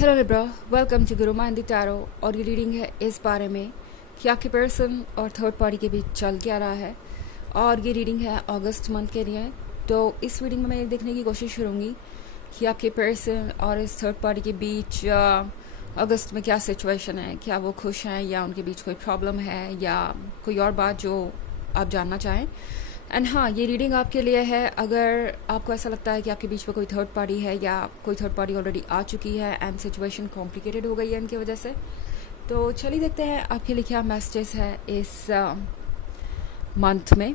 Hello Libra, welcome to Guru mind tarot. और ये reading है इस बारे में कि आपके पर्सन और थर्ड पार्टी के बीच चल क्या रहा है। और ये रीडिंग है अगस्त मंथ के लिए। तो इस रीडिंग में मैं देखने की कोशिश करूँगी कि आपके पर्सन और इस थर्ड पार्टी के बीच अगस्त में क्या सिचुएशन है। क्या वो खुश हैं या उनके बीच कोई प्रॉब्लम है या कोई और बात जो आप जानना चाहें। एंड हाँ, ये रीडिंग आपके लिए है अगर आपको ऐसा लगता है कि आपके बीच में कोई थर्ड पार्टी है या कोई थर्ड पार्टी ऑलरेडी आ चुकी है एंड सिचुएशन कॉम्प्लिकेटेड हो गई है इनकी वजह से। तो चलिए देखते हैं आपके लिए क्या मैसेजेस है इस मंथ में।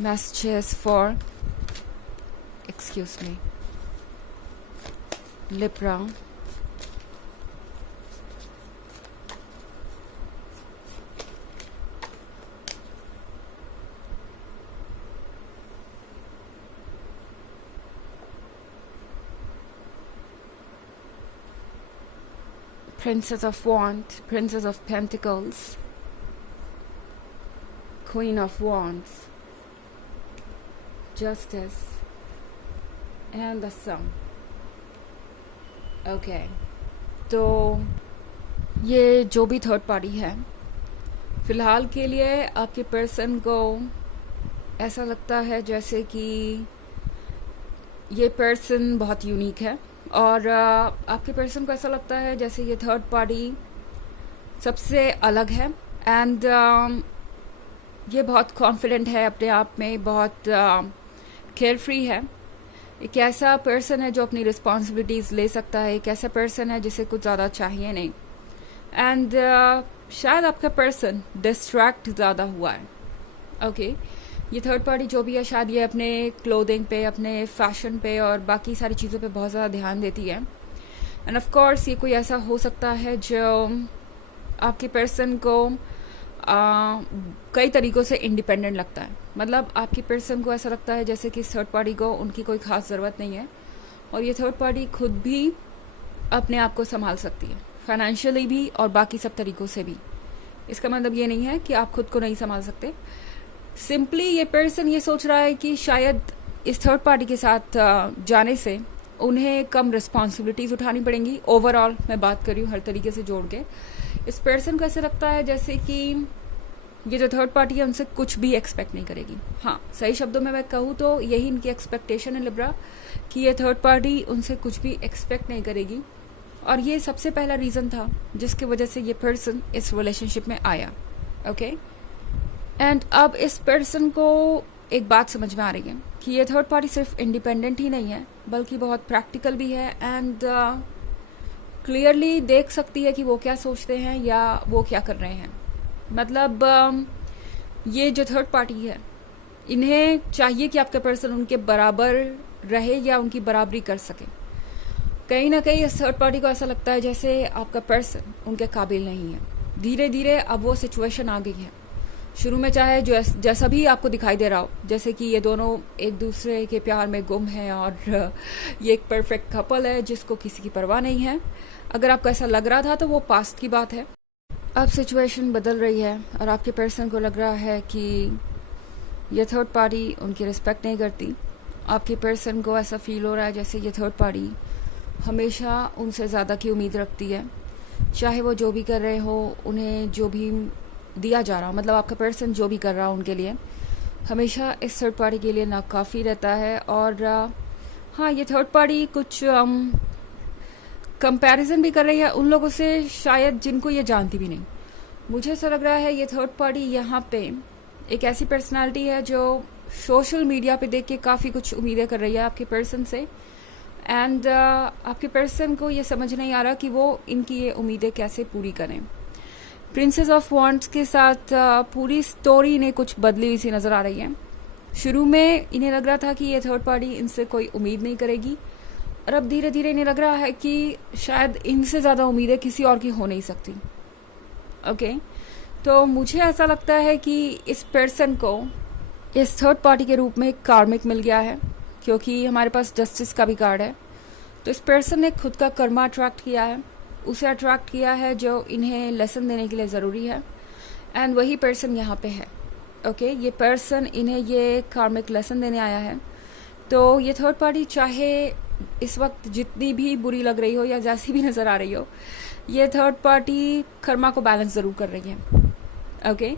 Messages for excuse me Libra, Princess of Wands, Princess of Pentacles, Queen of Wands, Justice, and the Sun. Okay, तो ये जो भी थर्ड पार्टी है फिलहाल के लिए आपके पर्सन को ऐसा लगता है जैसे कि ये पर्सन बहुत यूनिक है और आपके पर्सन को ऐसा लगता है जैसे ये थर्ड पार्टी सबसे अलग है एंड ये बहुत कॉन्फिडेंट है अपने आप में, बहुत केयर फ्री है। एक ऐसा पर्सन है जो अपनी रिस्पॉन्सिबिलिटीज़ ले सकता है, एक ऐसा पर्सन है जिसे कुछ ज़्यादा चाहिए नहीं। एंड शायद आपका पर्सन डिस्ट्रैक्ट ज़्यादा हुआ है। ओके, ये थर्ड पार्टी जो भी है शायद ये अपने क्लोथिंग पे, अपने फैशन पे और बाकी सारी चीज़ों पे बहुत ज़्यादा ध्यान देती है। एंड ऑफ कोर्स ये कोई ऐसा हो सकता है जो आपके पर्सन को कई तरीक़ों से इंडिपेंडेंट लगता है। मतलब आपकी पर्सन को ऐसा लगता है जैसे कि इस थर्ड पार्टी को उनकी कोई ख़ास ज़रूरत नहीं है और ये थर्ड पार्टी खुद भी अपने आप को संभाल सकती है, फाइनेंशियली भी और बाकी सब तरीक़ों से भी। इसका मतलब ये नहीं है कि आप खुद को नहीं संभाल सकते। सिंपली ये पर्सन ये सोच रहा है कि शायद इस थर्ड पार्टी के साथ जाने से उन्हें कम रिस्पॉन्सिबिलिटीज़ उठानी पड़ेंगी। ओवरऑल मैं बात कर रही हूँ हर तरीके से जोड़ के। इस पर्सन को ऐसे लगता है जैसे कि ये जो थर्ड पार्टी है उनसे कुछ भी एक्सपेक्ट नहीं करेगी। हाँ, सही शब्दों में मैं कहूँ तो यही इनकी एक्सपेक्टेशन है लिब्रा, कि ये थर्ड पार्टी उनसे कुछ भी एक्सपेक्ट नहीं करेगी। और ये सबसे पहला रीज़न था जिसकी वजह से ये पर्सन इस रिलेशनशिप में आया। ओके, एंड अब इस पर्सन को एक बात समझ में आ रही है कि ये थर्ड पार्टी सिर्फ इंडिपेंडेंट ही नहीं है बल्कि बहुत प्रैक्टिकल भी है एंड क्लियरली देख सकती है कि वो क्या सोचते हैं या वो क्या कर रहे हैं। मतलब ये जो थर्ड पार्टी है इन्हें चाहिए कि आपका पर्सन उनके बराबर रहे या उनकी बराबरी कर सके। कहीं ना कहीं इस थर्ड पार्टी को ऐसा लगता है जैसे आपका पर्सन उनके काबिल नहीं है। धीरे धीरे अब वो सिचुएशन आ गई है। शुरू में चाहे जो जैसा भी आपको दिखाई दे रहा हो, जैसे कि ये दोनों एक दूसरे के प्यार में गुम हैं और ये एक परफेक्ट कपल है जिसको किसी की परवाह नहीं है। अगर आपको ऐसा लग रहा था तो वो पास्ट की बात है। अब सिचुएशन बदल रही है और आपके पर्सन को लग रहा है कि ये थर्ड पार्टी उनकी रिस्पेक्ट नहीं करती। आपके पर्सन को ऐसा फील हो रहा है जैसे ये थर्ड पार्टी हमेशा उनसे ज़्यादा की उम्मीद रखती है। चाहे वो जो भी कर रहे हो, उन्हें जो भी दिया जा रहा हो, मतलब आपका पर्सन जो भी कर रहा हो उनके लिए हमेशा इस थर्ड पार्टी के लिए नाकाफ़ी रहता है। और हाँ, ये थर्ड पार्टी कुछ कंपैरिजन भी कर रही है उन लोगों से शायद जिनको ये जानती भी नहीं। मुझे ऐसा लग रहा है ये थर्ड पार्टी यहाँ पे एक ऐसी पर्सनालिटी है जो सोशल मीडिया पे देख के काफ़ी कुछ उम्मीदें कर रही है आपके पर्सन से। एंड आपके पर्सन को ये समझ नहीं आ रहा कि वो इनकी ये उम्मीदें कैसे पूरी करें। प्रिंसेस ऑफ वॉन्ड्स के साथ पूरी स्टोरी इन्हें कुछ बदली हुई सी नज़र आ रही है। शुरू में इन्हें लग रहा था कि ये थर्ड पार्टी इनसे कोई उम्मीद नहीं करेगी और अब धीरे धीरे इन्हें लग रहा है कि शायद इनसे ज़्यादा उम्मीदें किसी और की हो नहीं सकती। ओके, तो मुझे ऐसा लगता है कि इस पर्सन को इस थर्ड पार्टी के रूप में एक कार्मिक मिल गया है, क्योंकि हमारे पास जस्टिस का भी कार्ड है। तो इस पर्सन ने खुद का कर्मा अट्रैक्ट किया है, उसे अट्रैक्ट किया है जो इन्हें लेसन देने के लिए ज़रूरी है एंड वही पर्सन यहाँ पे है। ओके, ये पर्सन इन्हें ये कार्मिक लेसन देने आया है। तो ये थर्ड पार्टी चाहे इस वक्त जितनी भी बुरी लग रही हो या जैसी भी नज़र आ रही हो, ये थर्ड पार्टी कर्मा को बैलेंस ज़रूर कर रही है। ओके,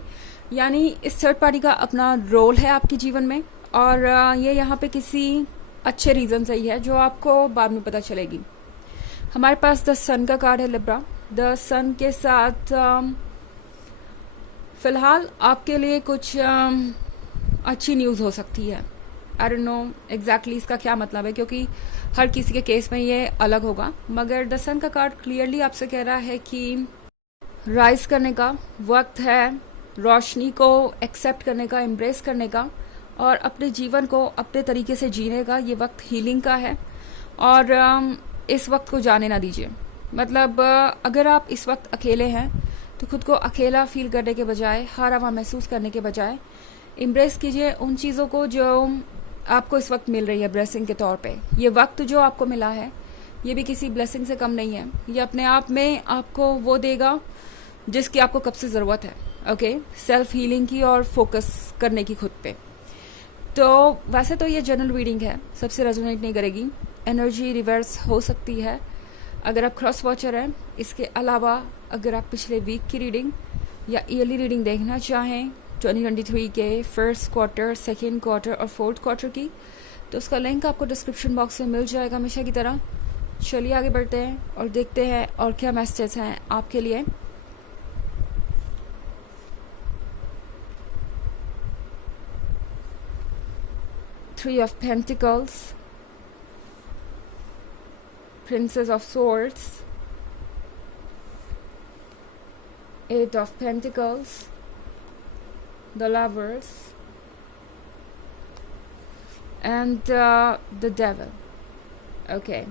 यानी इस थर्ड पार्टी का अपना रोल है आपके जीवन में, और ये यहाँ पे किसी अच्छे रीज़न से ही है जो आपको बाद में पता चलेगी। हमारे पास द सन का कार्ड है लिब्रा। द सन के साथ फ़िलहाल आपके लिए कुछ अच्छी न्यूज़ हो सकती है। आई डोंट नो एग्जैक्टली इसका क्या मतलब है, क्योंकि हर किसी के केस में ये अलग होगा, मगर द सन का कार्ड क्लियरली आपसे कह रहा है कि राइज करने का वक्त है, रोशनी को एक्सेप्ट करने का, एम्ब्रेस करने का, और अपने जीवन को अपने तरीके से जीने का। ये वक्त हीलिंग का है, और इस वक्त को जाने ना दीजिए। मतलब अगर आप इस वक्त अकेले हैं तो खुद को अकेला फील करने के बजाय, हारा हुआ महसूस करने के बजाय, एम्ब्रेस कीजिए उन चीज़ों को जो आपको इस वक्त मिल रही है ब्लेसिंग के तौर पे। ये वक्त जो आपको मिला है ये भी किसी ब्लेसिंग से कम नहीं है। ये अपने आप में आपको वो देगा जिसकी आपको कब से ज़रूरत है। ओके, सेल्फ हीलिंग की और फोकस करने की खुद पे। तो वैसे तो ये जनरल रीडिंग है, सबसे रेजोनेट नहीं करेगी, एनर्जी रिवर्स हो सकती है अगर आप क्रॉस वॉचर हैं। इसके अलावा अगर आप पिछले वीक की रीडिंग या ईयरली रीडिंग देखना चाहें 2023 के फर्स्ट क्वार्टर, सेकेंड क्वार्टर और फोर्थ क्वार्टर की, तो उसका लिंक आपको डिस्क्रिप्शन बॉक्स में मिल जाएगा हमेशा की तरह। चलिए आगे बढ़ते हैं और देखते हैं और क्या मैसेजेस हैं आपके लिए। Three of Pentacles, Princess of Swords, Eight of Pentacles, the Lovers, and the Devil. Okay,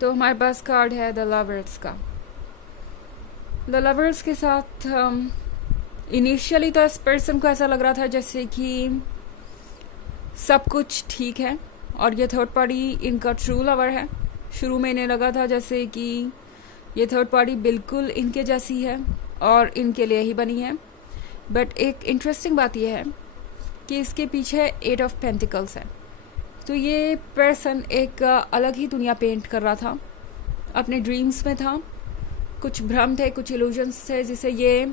तो हमारे पास कार्ड है द लवर्स का। द लवर्स के साथ इनिशियली तो इस पर्सन को ऐसा लग रहा था जैसे कि सब कुछ ठीक है और ये थर्ड पार्टी इनका ट्रू लवर है। शुरू में इन्हें लगा था जैसे कि ये थर्ड पार्टी बिल्कुल इनके जैसी है और इनके लिए ही बनी है। बट एक इंटरेस्टिंग बात यह है कि इसके पीछे 8 ऑफ पेंटिकल्स है। तो ये पर्सन एक अलग ही दुनिया पेंट कर रहा था, अपने ड्रीम्स में था, कुछ भ्रम थे, कुछ इल्यूजन्स थे जिसे ये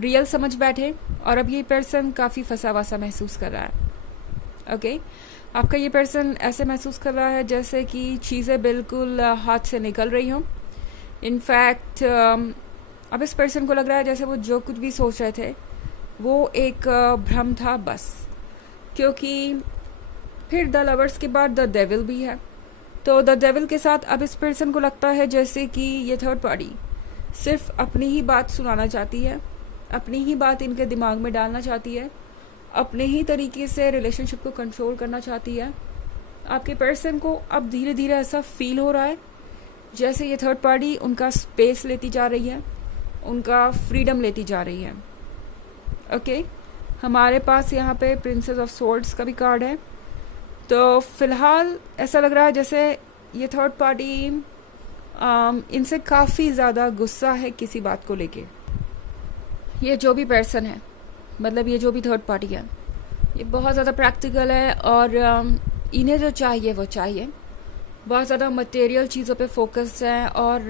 रियल समझ बैठे, और अब ये पर्सन काफ़ी फंसा वसा महसूस कर रहा है। ओके, आपका ये पर्सन ऐसे महसूस कर रहा है जैसे कि चीज़ें बिल्कुल हाथ से निकल रही हों। इनफैक्ट अब इस पर्सन को लग रहा है जैसे वो जो कुछ भी सोच रहे थे वो एक भ्रम था बस, क्योंकि फिर द लवर्स के बाद द डेविल भी है। तो द डेविल के साथ अब इस पर्सन को लगता है जैसे कि ये थर्ड पार्टी सिर्फ अपनी ही बात सुनाना चाहती है, अपनी ही बात इनके दिमाग में डालना चाहती है, अपने ही तरीके से रिलेशनशिप को कंट्रोल करना चाहती है। आपके पर्सन को अब धीरे धीरे ऐसा फील हो रहा है जैसे ये थर्ड पार्टी उनका स्पेस लेती जा रही है, उनका फ्रीडम लेती जा रही है। ओके, हमारे पास यहाँ पे प्रिंसेस ऑफ सोर्ड्स का भी कार्ड है। तो फिलहाल ऐसा लग रहा है जैसे ये थर्ड पार्टी इनसे काफ़ी ज़्यादा गुस्सा है किसी बात को लेके। ये जो भी पर्सन है, मतलब ये जो भी थर्ड पार्टी है, ये बहुत ज़्यादा प्रैक्टिकल है और इन्हें जो चाहिए वो चाहिए। बहुत ज़्यादा मटेरियल चीज़ों पे फोकस है और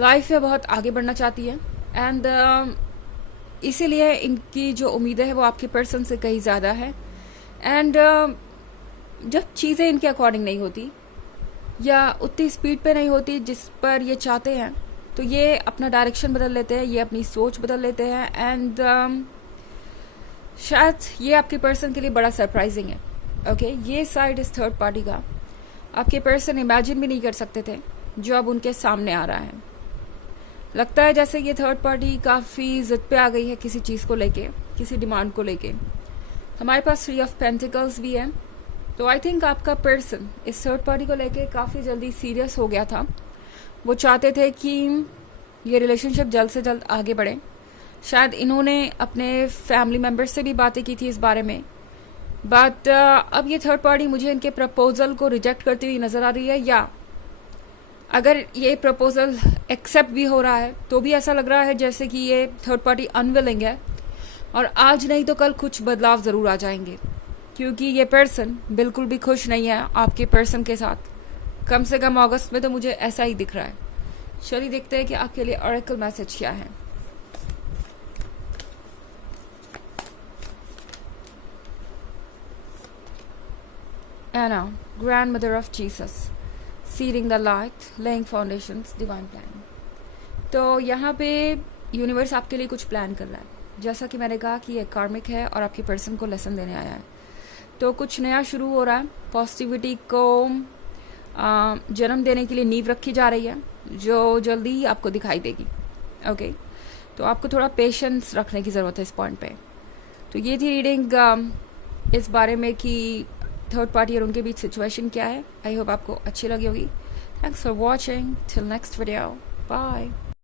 लाइफ में बहुत आगे बढ़ना चाहती है। एंड इसीलिए इनकी जो उम्मीदें हैं वो आपके पर्सन से कहीं ज़्यादा है। एंड जब चीज़ें इनके अकॉर्डिंग नहीं होती या उतनी स्पीड पे नहीं होती जिस पर ये चाहते हैं, तो ये अपना डायरेक्शन बदल लेते हैं, ये अपनी सोच बदल लेते हैं। एंड शायद ये आपके पर्सन के लिए बड़ा सरप्राइजिंग है। ओके, ये साइड इस थर्ड पार्टी का आपके पर्सन इमेजिन भी नहीं कर सकते थे जो अब उनके सामने आ रहा है। लगता है जैसे ये थर्ड पार्टी काफ़ी जिद पे आ गई है किसी चीज़ को लेके, किसी डिमांड को लेके। हमारे पास 3 ऑफ पेंटिकल्स भी है। तो आई थिंक आपका पर्सन इस थर्ड पार्टी को लेके काफ़ी जल्दी सीरियस हो गया था। वो चाहते थे कि ये रिलेशनशिप जल्द से जल्द आगे बढ़े। शायद इन्होंने अपने फैमिली मेम्बर्स से भी बातें की थी इस बारे में, बट अब ये थर्ड पार्टी मुझे इनके प्रपोजल को रिजेक्ट करती हुई नज़र आ रही है, या अगर ये प्रपोजल एक्सेप्ट भी हो रहा है तो भी ऐसा लग रहा है जैसे कि ये थर्ड पार्टी अनविलिंग है और आज नहीं तो कल कुछ बदलाव ज़रूर आ जाएंगे। क्योंकि ये पर्सन बिल्कुल भी खुश नहीं है आपके पर्सन के साथ। कम से कम अगस्त में तो मुझे ऐसा ही दिख रहा है। चलिए देखते हैं कि आपके लिए ऑरेकल मैसेज क्या है। Anna, grand mother of Jesus, seeding the light, laying foundations, divine plan. तो यहाँ पे यूनिवर्स आपके लिए कुछ प्लान कर रहा है। जैसा कि मैंने कहा कि ये कार्मिक है और आपके पर्सन को लेसन देने आया है। तो कुछ नया शुरू हो रहा है। पॉजिटिविटी को जन्म देने के लिए नींव रखी जा रही है, जो जल्दी ही आपको दिखाई देगी। ओके, तो आपको थोड़ा पेशेंस रखने की ज़रूरत है इस पॉइंट पे। तो ये थी रीडिंग इस बारे में कि थर्ड पार्टी और उनके बीच सिचुएशन क्या है। आई होप आपको अच्छी लगी होगी। Thanks for watching, till next video, bye.